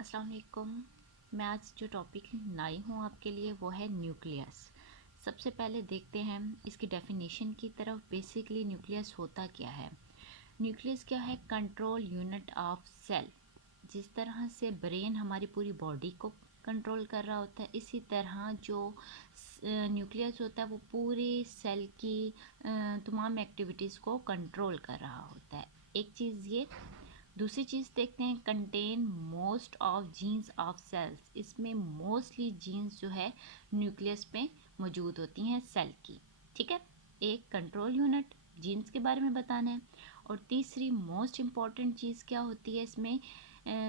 अस्सलाम वालेकुम। मैं आज जो टॉपिक लाई हूँ आपके लिए वो है न्यूक्लियस। सबसे पहले देखते हैं इसकी डेफिनेशन की तरफ। बेसिकली न्यूक्लियस होता क्या है? न्यूक्लियस क्या है? Control unit of cell. जिस तरह से ब्रेन हमारी पूरी बॉडी को कंट्रोल कर रहा होता है, इसी तरह जो न्यूक्लियस होता है वो पूरी सेल की तमाम एक्टिविटीज़ को कंट्रोल कर रहा होता है। एक चीज़ ये। दूसरी चीज़ देखते हैं, contain most of genes of cells. इसमें मोस्टली जीन्स जो है न्यूक्लियस में मौजूद होती हैं सेल की। ठीक है, एक कंट्रोल यूनिट जीन्स के बारे में बताना है। और तीसरी मोस्ट इम्पॉर्टेंट चीज़ क्या होती है इसमें,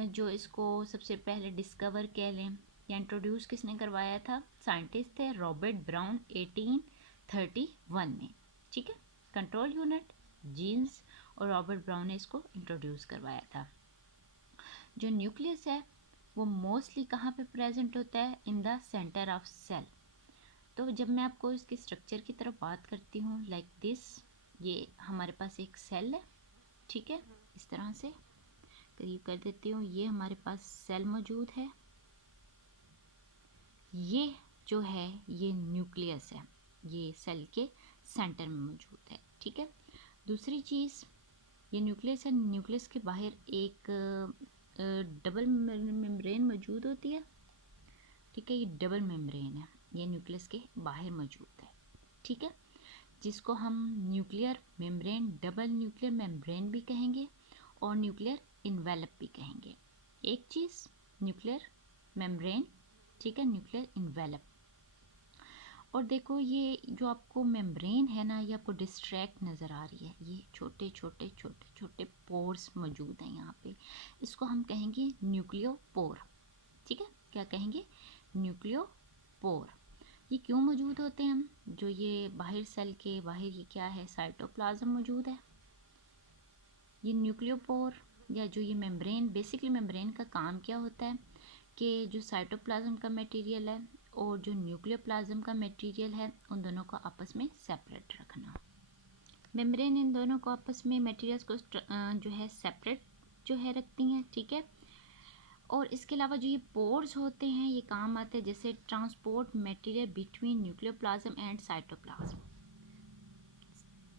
जो इसको सबसे पहले डिस्कवर कह लें या इंट्रोड्यूस किसने करवाया था? साइंटिस्ट थे रॉबर्ट ब्राउन 1831 में। ठीक है, कंट्रोल यूनिट जीन्स और रॉबर्ट ब्राउन ने इसको इंट्रोड्यूस करवाया था। जो न्यूक्लियस है वो मोस्टली कहाँ पे प्रेजेंट होता है? In the centre of cell. तो जब मैं आपको इसके स्ट्रक्चर की तरफ बात करती हूँ लाइक दिस, ये हमारे पास एक सेल है। ठीक है, इस तरह से करीब कर देती हूँ। ये हमारे पास सेल मौजूद है। ये जो है ये न्यूक्लियस है, ये सेल के सेंटर में मौजूद है। ठीक है, दूसरी चीज़, ये न्यूक्लियस है। न्यूक्लियस के बाहर एक डबल मेम्ब्रेन मौजूद होती है। ठीक है, ये डबल मेम्ब्रेन है, ये न्यूक्लियस के बाहर मौजूद है। ठीक है, जिसको हम nuclear membrane, double nuclear membrane भी कहेंगे और न्यूक्लियर इन्वेलप भी कहेंगे। एक चीज़ न्यूक्लियर मेम्ब्रेन, ठीक है, न्यूक्लियर इन्वेलप। और देखो ये जो आपको मेम्ब्रेन है ना, ये आपको डिस्ट्रैक्ट नज़र आ रही है। ये छोटे छोटे छोटे छोटे पोर्स मौजूद हैं यहाँ पे। इसको हम कहेंगे न्यूक्लियोपोर। ठीक है, क्या कहेंगे? न्यूक्लियोपोर। ये क्यों मौजूद होते हैं? जो ये बाहर सेल के बाहर ये क्या है? साइटोप्लाज्म मौजूद है। ये न्यूक्लियोपोर या जो ये मेम्ब्रेन, बेसिकली मेम्ब्रेन का काम क्या होता है कि जो साइटोप्लाज्म का मटेरियल है और जो न्यूक्लियोप्लाज्म का मटेरियल है उन दोनों को आपस में सेपरेट रखना। मेम्ब्रेन इन दोनों को आपस में मटेरियल्स को जो है सेपरेट जो है रखती हैं। ठीक है, और इसके अलावा जो ये पोर्स होते हैं ये काम आते हैं जैसे transport material between nucleoplasm and cytoplasm.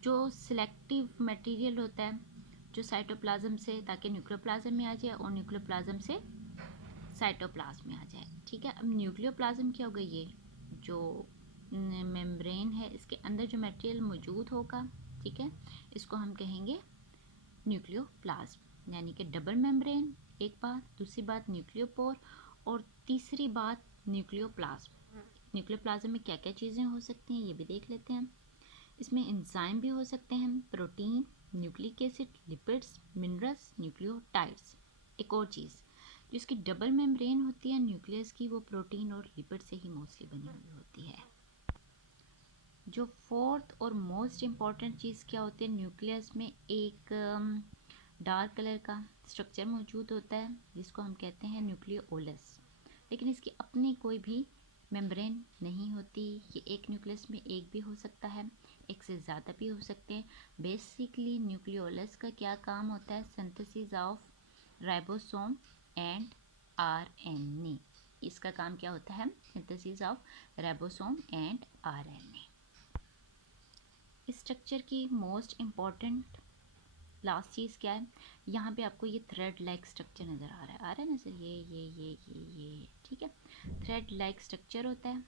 जो सिलेक्टिव मटेरियल होता है जो साइटोप्लाज्म से ताकि न्यूक्लियोप्लाज्म में आ जाए और न्यूक्लियोप्लाज्म से साइटोप्लाज्म में आ जाए। ठीक है, अब न्यूक्लियोप्लाज्म क्या होगा? ये जो मेम्ब्रेन है इसके अंदर जो मटेरियल मौजूद होगा, ठीक है, इसको हम कहेंगे न्यूक्लियोप्लाज्म, यानी कि डबल मेम्ब्रेन एक बात, दूसरी बात न्यूक्लियोपोर और तीसरी बात न्यूक्लियोप्लाज्म। न्यूक्लियोप्लाज्म में क्या क्या चीज़ें हो सकती हैं ये भी देख लेते हैं। इसमें एंजाइम भी हो सकते हैं, protein, nucleic acid, lipids, minerals, nucleotides. एक और चीज़, जो इसकी डबल मेम्ब्रेन होती है न्यूक्लियस की, वो प्रोटीन और लिपिड से ही मोस्टली बनी हुई होती है। जो फोर्थ और मोस्ट इम्पॉर्टेंट चीज़ क्या होती है? न्यूक्लियस में एक डार्क कलर का स्ट्रक्चर मौजूद होता है जिसको हम कहते हैं न्यूक्लियोलस। लेकिन इसकी अपनी कोई भी मेम्ब्रेन नहीं होती। ये एक न्यूक्लियस में एक भी हो सकता है, एक से ज़्यादा भी हो सकते हैं। बेसिकली न्यूक्लियोलस का क्या काम होता है? Synthesis of ribosome and RNA. इसका काम क्या होता है? Synthesis of ribosome and RNA. इस स्ट्रक्चर की मोस्ट इम्पॉर्टेंट लास्ट चीज़ क्या है? यहाँ पे आपको ये थ्रेड लाइक स्ट्रक्चर नज़र आ रहा है ना सर? ये ठीक है, थ्रेड लाइक स्ट्रक्चर होता है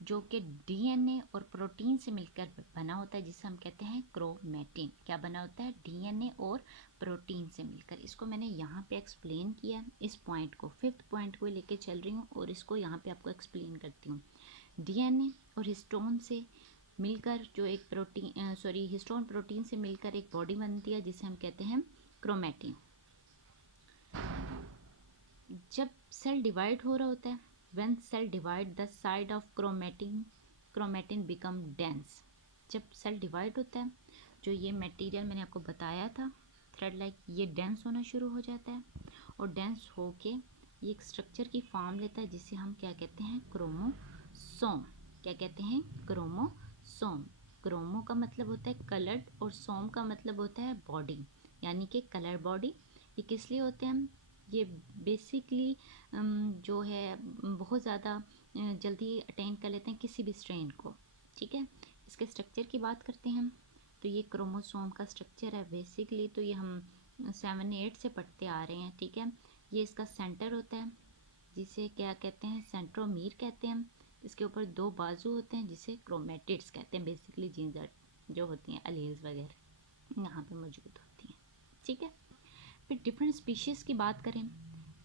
जो कि डीएनए और प्रोटीन से मिलकर बना होता है, जिसे हम कहते हैं क्रोमैटिन। क्या बना होता है? डीएनए और प्रोटीन से मिलकर। इसको मैंने यहाँ पे एक्सप्लेन किया, इस पॉइंट को, फिफ्थ पॉइंट को लेके चल रही हूँ और इसको यहाँ पे आपको एक्सप्लेन करती हूँ। डीएनए और हिस्टोन से मिलकर जो एक प्रोटीन हिस्टोन प्रोटीन से मिलकर एक बॉडी बनती है जिसे हम कहते हैं क्रोमैटिन। जब सेल डिवाइड हो रहा होता है, when cell divide the side of chromatin become dense. जब सेल डिवाइड होता है, जो ये मटेरियल मैंने आपको बताया था थ्रेड लाइक, ये डेंस होना शुरू हो जाता है और डेंस होके ये एक स्ट्रक्चर की फॉर्म लेता है जिसे हम क्या कहते हैं? क्रोमोसोम। क्या कहते हैं? क्रोमोसोम। क्रोमो का मतलब होता है कलर्ड और सोम का मतलब होता है बॉडी, यानी कि कलर बॉडी। ये किस लिए होते हैं? ये बेसिकली जो है बहुत ज़्यादा जल्दी अटेंड कर लेते हैं किसी भी स्ट्रेन को, ठीक है। इसके स्ट्रक्चर की बात करते हैं हम, तो ये क्रोमोसोम का स्ट्रक्चर है बेसिकली, तो ये हम 7-8 से पढ़ते आ रहे हैं, ठीक है। ये इसका सेंटर होता है जिसे क्या कहते हैं, सेंट्रोमीर कहते हैं। इसके ऊपर 2 बाजू होते हैं जिसे क्रोमेटिड्स कहते हैं। बेसिकली जीन्स जो होती हैं एलील्स वगैरह यहाँ पे मौजूद होती हैं, ठीक है। फिर डिफरेंट स्पीशीज़ की बात करें,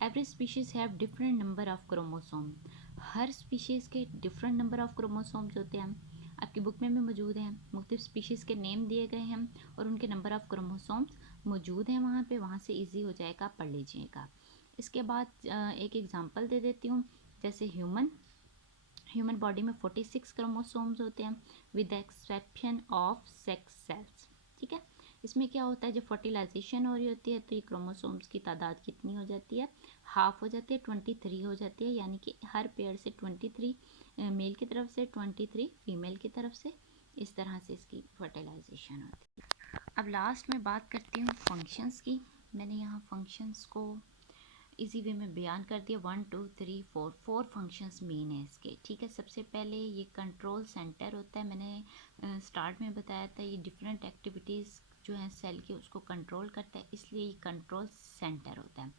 every species have different number of chromosome. Her species के डिफरेंट नंबर ऑफ क्रोमोसोम्स होते हैं, आपकी बुक में भी मौजूद हैं। मुख्तलिफ स्पीशीज़ के नेम दिए गए हैं और उनके नंबर ऑफ क्रोमोसोम्स मौजूद हैं वहाँ पे, वहाँ से इजी हो जाएगा, पढ़ लीजिएगा। इसके बाद एक एग्जांपल दे देती हूँ, जैसे ह्यूमन बॉडी में 46 क्रोमोसोम्स होते हैं with the exception of sex cells, ठीक है। इसमें क्या होता है, जब फर्टिलाइजेशन हो रही होती है तो ये क्रोमोसोम्स की तादाद कितनी हो जाती है, हाफ हो जाती है, 23 हो जाती है। यानी कि हर पेयर से 23 मेल की तरफ से, 23 फीमेल की तरफ से, इस तरह से इसकी फर्टिलाइजेशन होती है। अब लास्ट में बात करती हूँ फंक्शंस की। मैंने यहाँ फंक्शंस को इसी वे में बयान कर दिया, 1 2 3 4 फंक्शंस मेन है इसके, ठीक है। सबसे पहले ये कंट्रोल सेंटर होता है, मैंने स्टार्ट में बताया था, ये डिफरेंट एक्टिविटीज़ जो है सेल की उसको कंट्रोल करता है, इसलिए ये कंट्रोल सेंटर होता है।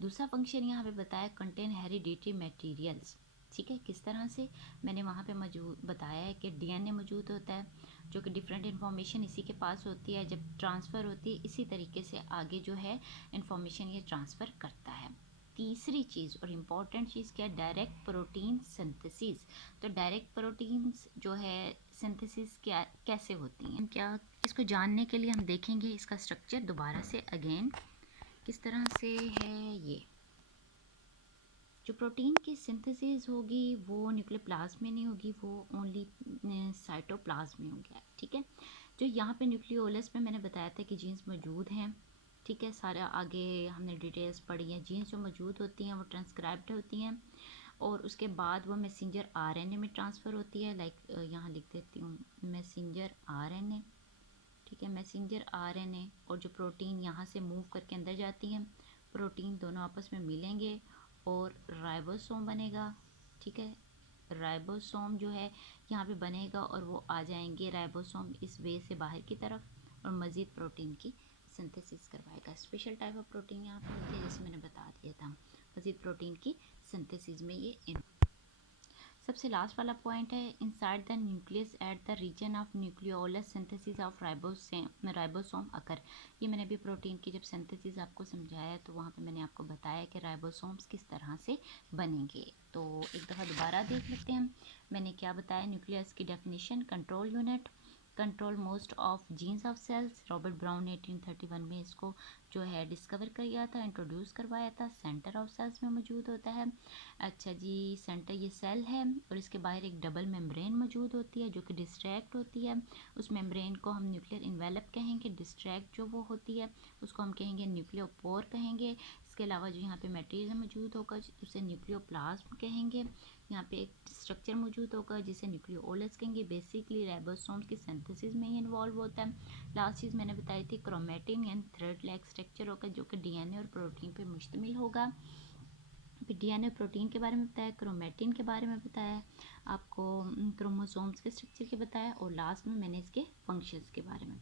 दूसरा फंक्शन यहाँ पे बताया, कंटेन हेरिडिटरी मटेरियल्स, ठीक है। किस तरह से, मैंने वहाँ पे मौजूद बताया है कि डीएनए मौजूद होता है जो कि डिफरेंट इन्फॉर्मेशन इसी के पास होती है, जब ट्रांसफ़र होती है इसी तरीके से आगे जो है इन्फॉर्मेशन ये ट्रांसफ़र करता है। तीसरी चीज़ और इम्पॉर्टेंट चीज़ क्या है, डायरेक्ट प्रोटीन सिंथेसिस। तो डायरेक्ट प्रोटीन्स जो है सिंथेसिस क्या कैसे होती हैं, क्या इसको जानने के लिए हम देखेंगे इसका स्ट्रक्चर दोबारा से अगेन किस तरह से है। ये जो प्रोटीन की सिंथेसिस होगी वो न्यूक्लियोप्लाज्म में नहीं होगी, वो ओनली साइटोप्लाज्म में होगी, ठीक है। जो यहाँ पे न्यूक्लियोलस में मैंने बताया था कि जीन्स मौजूद हैं, ठीक है। सारा आगे हमने डिटेल्स पढ़ी हैं। जीन्स जो मौजूद होती हैं वो ट्रांसक्राइब्ड होती हैं और उसके बाद वो मैसेंजर आरएनए में ट्रांसफ़र होती है। लाइक यहाँ लिख देती हूँ, मैसेंजर आरएनए, ठीक है। मैसेंजर आरएनए और जो प्रोटीन यहाँ से मूव करके अंदर जाती हैं, प्रोटीन दोनों आपस में मिलेंगे और राइबोसोम बनेगा, ठीक है। राइबोसोम जो है यहाँ पे बनेगा और वो आ जाएंगे राइबोसोम इस वे से बाहर की तरफ और मज़ीद प्रोटीन की सिंथेसिस करवाएगा। स्पेशल टाइप ऑफ प्रोटीन यहाँ पे होती है, जैसे मैंने बता दिया था, मज़ीद प्रोटीन की सिंथेसिस में ये सबसे लास्ट वाला पॉइंट है, inside the nucleus at the region of nucleolus synthesis of ribosome occur. ये मैंने भी प्रोटीन की जब सिंथेसिस आपको समझाया तो वहाँ पे मैंने आपको बताया कि राइबोसोम्स किस तरह से बनेंगे। तो एक दफ़ा दोबारा देख लेते हैं मैंने क्या बताया। न्यूक्लियस की definition, control unit, control most of genes of cells. Robert Brown ने 1831 में इसको जो है डिस्कवर किया था, इंट्रोड्यूस करवाया था। सेंटर ऑफ सेल्स में मौजूद होता है। अच्छा जी, सेंटर ये सेल है और इसके बाहर एक डबल मेम्ब्रेन मौजूद होती है जो कि डिस्ट्रैक्ट होती है। उस मेम्ब्रेन को हम न्यूक्लियर इन्वेलप कहेंगे। डिस्ट्रैक्ट जो वो होती है उसको हम कहेंगे न्यूक्लियोपोर कहेंगे। इसके अलावा जो यहाँ पे मटेरियल मौजूद होगा उसे न्यूक्लियोप्लाज्म कहेंगे। यहाँ पे एक स्ट्रक्चर मौजूद होगा जिसे न्यूक्लियोलस कहेंगे। बेसिकली राइबोसोम्स की सिंथेसिस में ही इन्वॉल्व होता है। लास्ट चीज़ मैंने बताई थी, chromatin and thread like structure होगा जो कि डीएनए और प्रोटीन पे मुश्तमिल होगा। फिर डीएनए प्रोटीन के बारे में बताया, क्रोमेटिन के बारे में बताया, आपको क्रोमोसोम्स के स्ट्रक्चर के बताया और लास्ट में मैंने इसके फंक्शंस के बारे में